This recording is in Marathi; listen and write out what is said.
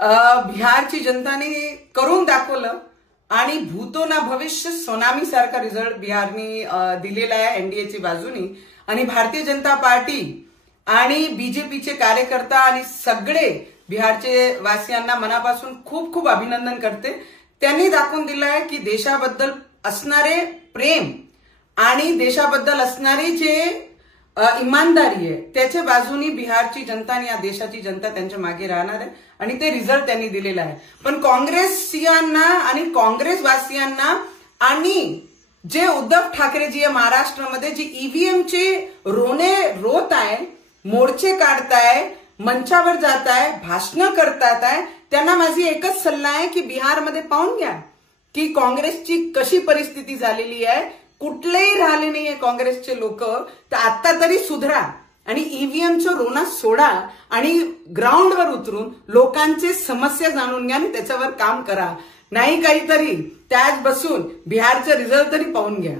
बिहारची जनताने करून दाखवलं आणि भूतो ना भविष्य सोनामी सारखा रिझल्ट बिहारनी दिलेला आहे एनडीएची बाजूनी। आणि भारतीय जनता पार्टी आणि बीजेपीचे कार्यकर्ता आणि सगळे बिहारचे वासियांना मनापासून खूप खूप अभिनंदन करते। त्यांनी दाखवून दिलं आहे की देशाबद्दल असणारे प्रेम आणि देशाबद्दल असणारी जे इमानदारी आहे त्याच्या बाजूनी बिहारची जनता आणि या देशाची जनता त्यांच्या मागे राहणार आहे आणि ते रिझल्ट त्यांनी दिलेला आहे। पण काँग्रेसीयांना आणि काँग्रेसवासियांना आणि जे उद्धव ठाकरेजी महाराष्ट्रामध्ये जी ईव्हीएमचे रोने रोत आहे, मोर्चे काढताय, मंचावर जात आहे, भाषणं करतात आहे, त्यांना माझी एकच सल्ला आहे की बिहारमध्ये पाहून घ्या की काँग्रेसची कशी परिस्थिती झालेली आहे। कुठलेही राहिले नाहीये काँग्रेसचे लोक, तर आता तरी सुधरा आणि ईव्हीएमचं रोना सोडा आणि ग्राउंडवर उतरून लोकांचे समस्या जाणून घ्या आणि त्याच्यावर काम करा, नाही काहीतरी त्याच बसून बिहारचा रिझल्ट तरी पाहून घ्या।